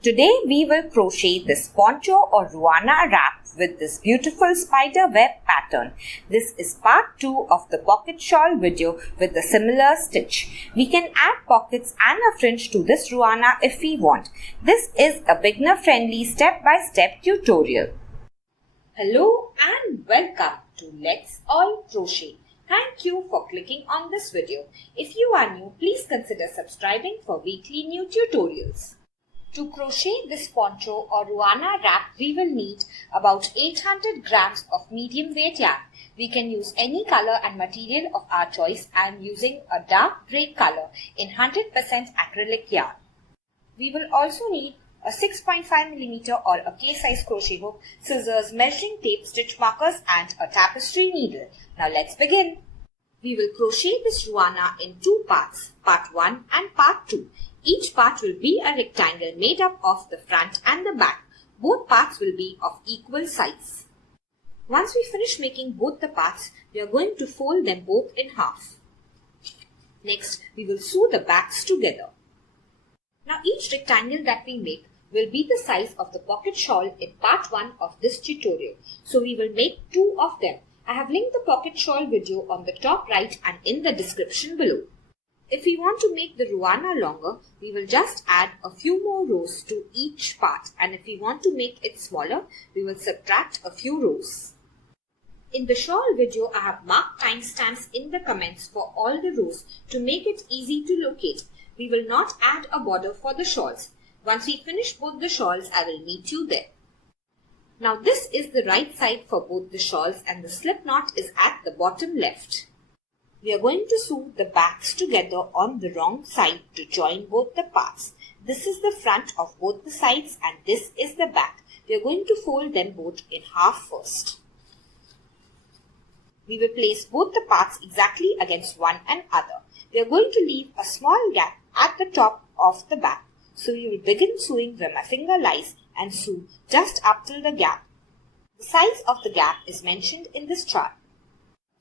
Today we will crochet this poncho or ruana wrap with this beautiful spider web pattern. This is part 2 of the pocket shawl video with a similar stitch. We can add pockets and a fringe to this ruana if we want. This is a beginner friendly step-by-step tutorial. Hello and welcome to Let's All Crochet. Thank you for clicking on this video. If you are new, please consider subscribing for weekly new tutorials. To crochet this poncho or ruana wrap, we will need about 800 grams of medium weight yarn. We can use any color and material of our choice. I am using a dark grey color in 100% acrylic yarn. We will also need a 6.5mm or a case-size crochet hook, scissors, measuring tape, stitch markers and a tapestry needle. Now let's begin. We will crochet this ruana in two parts, part 1 and part 2. Each part will be a rectangle made up of the front and the back. Both parts will be of equal size. Once we finish making both the parts, we are going to fold them both in half. Next, we will sew the backs together. Now each rectangle that we make will be the size of the pocket shawl in part 1 of this tutorial. So we will make 2 of them. I have linked the pocket shawl video on the top right and in the description below. If we want to make the ruana longer, we will just add a few more rows to each part, and if we want to make it smaller, we will subtract a few rows. In the shawl video, I have marked timestamps in the comments for all the rows to make it easy to locate. We will not add a border for the shawls. Once we finish both the shawls, I will meet you there. Now this is the right side for both the shawls and the slip knot is at the bottom left. We are going to sew the backs together on the wrong side to join both the parts. This is the front of both the sides and this is the back. We are going to fold them both in half first. We will place both the parts exactly against one another. We are going to leave a small gap at the top of the back. So we will begin sewing where my finger lies and sew just up till the gap. The size of the gap is mentioned in this chart.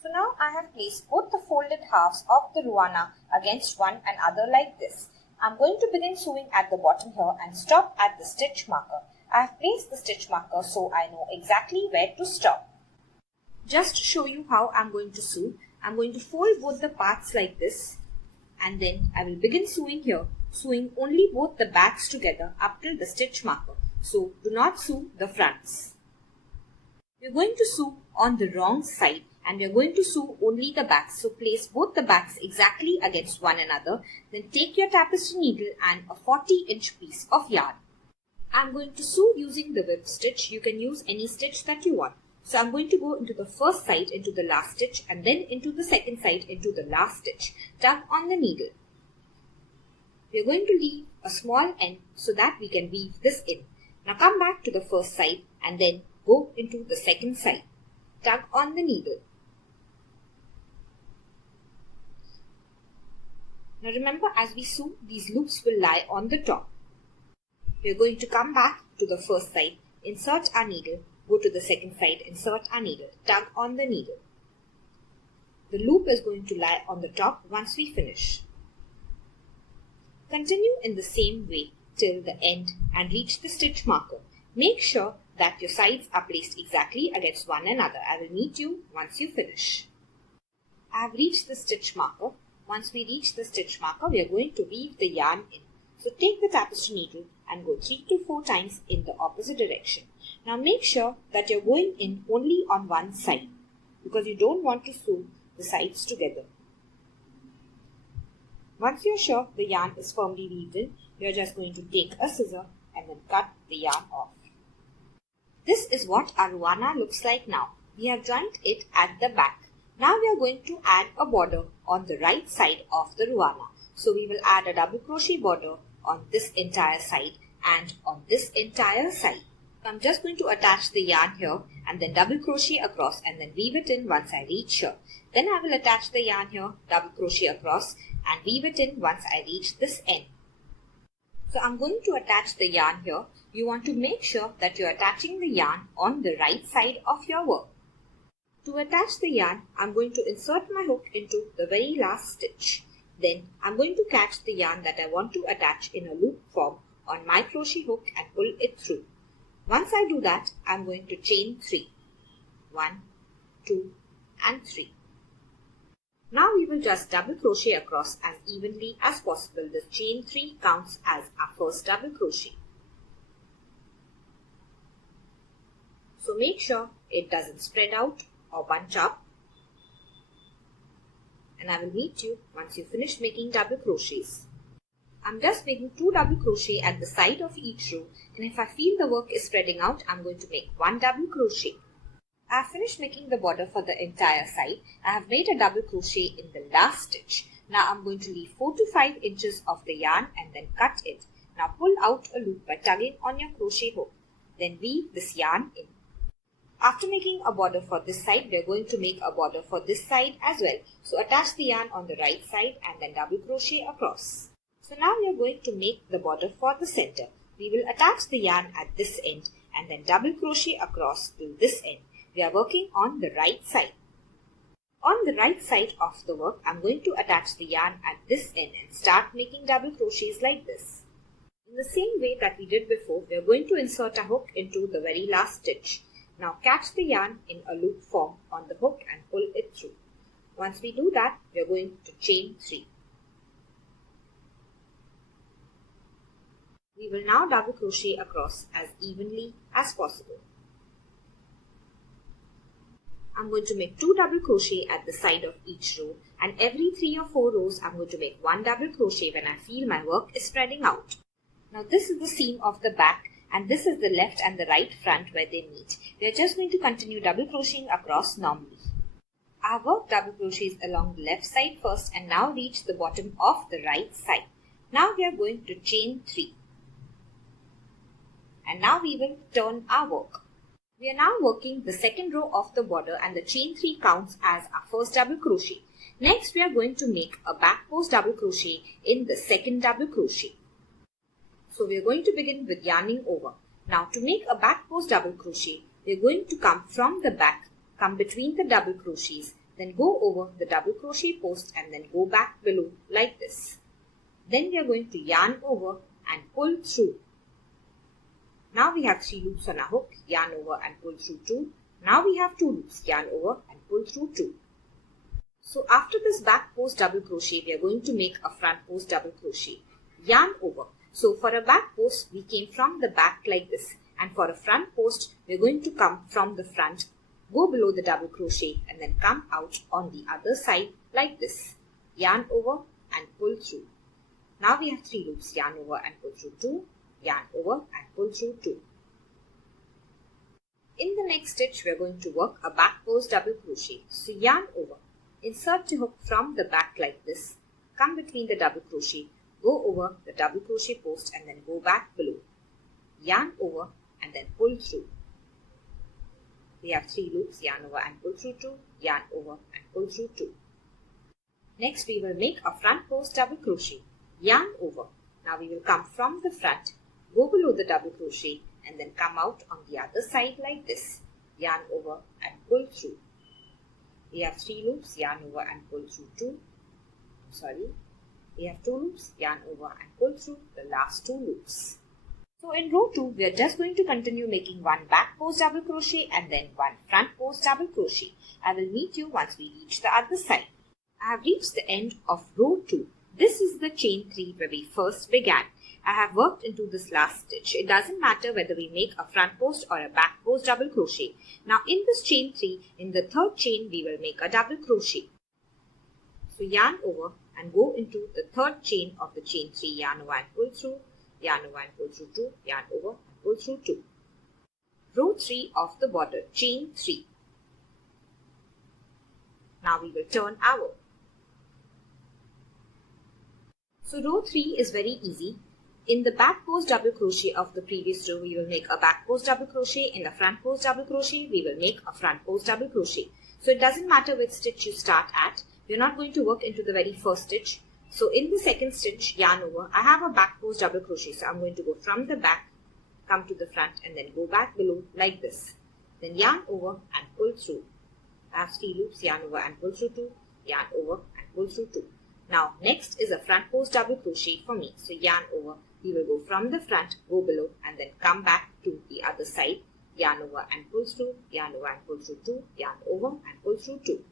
So now I have placed both the folded halves of the ruana against one another like this. I am going to begin sewing at the bottom here and stop at the stitch marker. I have placed the stitch marker so I know exactly where to stop. Just to show you how I am going to sew, I am going to fold both the parts like this and then I will begin sewing here, sewing only both the backs together up till the stitch marker. So do not sew the fronts. We are going to sew on the wrong side and we are going to sew only the backs. So place both the backs exactly against one another. Then take your tapestry needle and a 40-inch piece of yarn. I am going to sew using the whip stitch. You can use any stitch that you want. So I am going to go into the first side into the last stitch and then into the second side into the last stitch. Tug on the needle. We are going to leave a small end so that we can weave this in. Now come back to the first side and then go into the second side. Tug on the needle. Now remember, as we sew, these loops will lie on the top. We are going to come back to the first side, insert our needle, go to the second side, insert our needle, tug on the needle. The loop is going to lie on the top once we finish. Continue in the same way till the end and reach the stitch marker. Make sure that your sides are placed exactly against one another. I will meet you once you finish. I have reached the stitch marker. Once we reach the stitch marker, we are going to weave the yarn in. So take the tapestry needle and go 3 to 4 times in the opposite direction. Now make sure that you are going in only on one side because you don't want to sew the sides together. Once you are sure the yarn is firmly weaved in, you are just going to take a scissor and then cut the yarn off. This is what our ruana looks like now. We have joined it at the back. Now we are going to add a border on the right side of the ruana. So we will add a double crochet border on this entire side and on this entire side. I'm just going to attach the yarn here and then double crochet across and then weave it in once I reach here. Then I will attach the yarn here, double crochet across and weave it in once I reach this end. So I'm going to attach the yarn here. You want to make sure that you're attaching the yarn on the right side of your work. To attach the yarn, I'm going to insert my hook into the very last stitch. Then I'm going to catch the yarn that I want to attach in a loop form on my crochet hook and pull it through. Once I do that, I'm going to chain 3. 1, 2 and 3. Now we will just double crochet across as evenly as possible. The chain 3 counts as our first double crochet. So make sure it doesn't spread out or bunch up. And I will meet you once you finish making double crochets. I'm just making 2 double crochet at the side of each row, and if I feel the work is spreading out, I'm going to make 1 double crochet. I have finished making the border for the entire side. I have made a double crochet in the last stitch. Now I'm going to leave 4 to 5 inches of the yarn and then cut it. Now pull out a loop by tugging on your crochet hook. Then weave this yarn in. After making a border for this side, we are going to make a border for this side as well. So attach the yarn on the right side and then double crochet across. So now we are going to make the border for the center. We will attach the yarn at this end and then double crochet across to this end. We are working on the right side. On the right side of the work, I'm going to attach the yarn at this end and start making double crochets like this. In the same way that we did before, we are going to insert a hook into the very last stitch. Now catch the yarn in a loop form on the hook and pull it through. Once we do that, we are going to chain 3. We will now double crochet across as evenly as possible. I'm going to make 2 double crochet at the side of each row, and every 3 or 4 rows I'm going to make 1 double crochet when I feel my work is spreading out. Now this is the seam of the back and this is the left and the right front where they meet. We are just going to continue double crocheting across normally. I have worked double crochets along the left side first and now reach the bottom of the right side. Now we are going to chain 3. And now we will turn our work. We are now working the second row of the border and the chain 3 counts as our first double crochet. Next we are going to make a back post double crochet in the second double crochet. So we are going to begin with yarning over. Now to make a back post double crochet, we are going to come from the back, come between the double crochets, then go over the double crochet post and then go back below like this. Then we are going to yarn over and pull through. Now we have 3 loops on our hook, yarn over and pull through 2. Now we have 2 loops, yarn over and pull through 2. So after this back post double crochet, we are going to make a front post double crochet. Yarn over. So for a back post, we came from the back like this. And for a front post, we are going to come from the front, go below the double crochet and then come out on the other side like this. Yarn over and pull through. Now we have 3 loops, yarn over and pull through 2. Yarn over and pull through 2. In the next stitch, we are going to work a back post double crochet. So yarn over, insert the hook from the back like this, come between the double crochet, go over the double crochet post and then go back below. Yarn over and then pull through. We have 3 loops, yarn over and pull through 2, yarn over and pull through 2. Next we will make a front post double crochet. Yarn over. Now we will come from the front, go below the double crochet and then come out on the other side like this. Yarn over and pull through. We have 3 loops, yarn over and pull through 2. We have 2 loops, yarn over and pull through the last 2 loops. So in row 2, we are just going to continue making 1 back post double crochet and then 1 front post double crochet. I will meet you once we reach the other side. I have reached the end of row 2. This is the chain 3 where we first began. I have worked into this last stitch. It doesn't matter whether we make a front post or a back post double crochet. Now in this chain 3, in the third chain, we will make a double crochet. So yarn over and go into the third chain of the chain 3, yarn over and pull through, yarn over and pull through 2, yarn over and pull through 2. Row 3 of the border, chain 3. Now we will turn our. So row 3 is very easy. In the back post double crochet of the previous row, we will make a back post double crochet. In the front post double crochet, we will make a front post double crochet. So it doesn't matter which stitch you start at. We're not going to work into the very first stitch. So in the second stitch, yarn over, I have a back post double crochet. So I'm going to go from the back, come to the front and then go back below like this. Then yarn over and pull through. I have 3 loops, yarn over and pull through 2, yarn over and pull through 2. Now next is a front post double crochet for me. So yarn over, we will go from the front, go below, and then come back to the other side. Yarn over and pull through, yarn over and pull through 2, yarn over and pull through 2.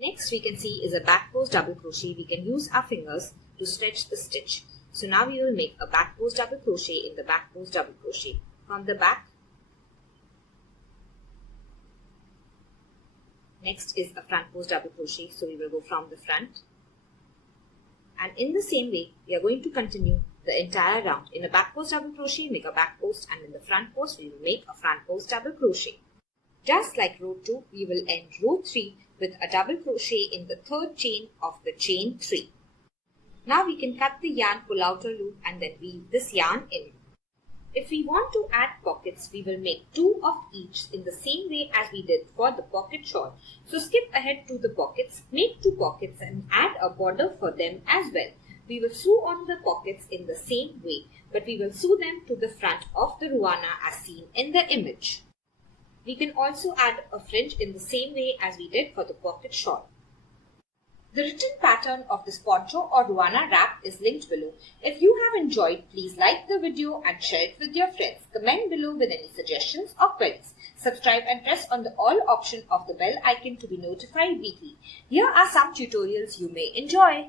Next we can see is a back post double crochet. We can use our fingers to stretch the stitch. So now we will make a back post double crochet in the back post double crochet. From the back. Next is a front post double crochet. So we will go from the front. And in the same way, we are going to continue the entire round. In a back post double crochet, make a back post, and in the front post, we will make a front post double crochet. Just like row 2, we will end row 3 with a double crochet in the third chain of the chain 3. Now we can cut the yarn, pull out a loop, and then weave this yarn in. If we want to add pockets, we will make 2 of each in the same way as we did for the pocket shawl. So skip ahead to the pockets, make 2 pockets and add a border for them as well. We will sew on the pockets in the same way, but we will sew them to the front of the ruana as seen in the image. We can also add a fringe in the same way as we did for the pocket shawl. The written pattern of this poncho or ruana wrap is linked below. If you have enjoyed, please like the video and share it with your friends. Comment below with any suggestions or queries. Subscribe and press on the all option of the bell icon to be notified weekly. Here are some tutorials you may enjoy.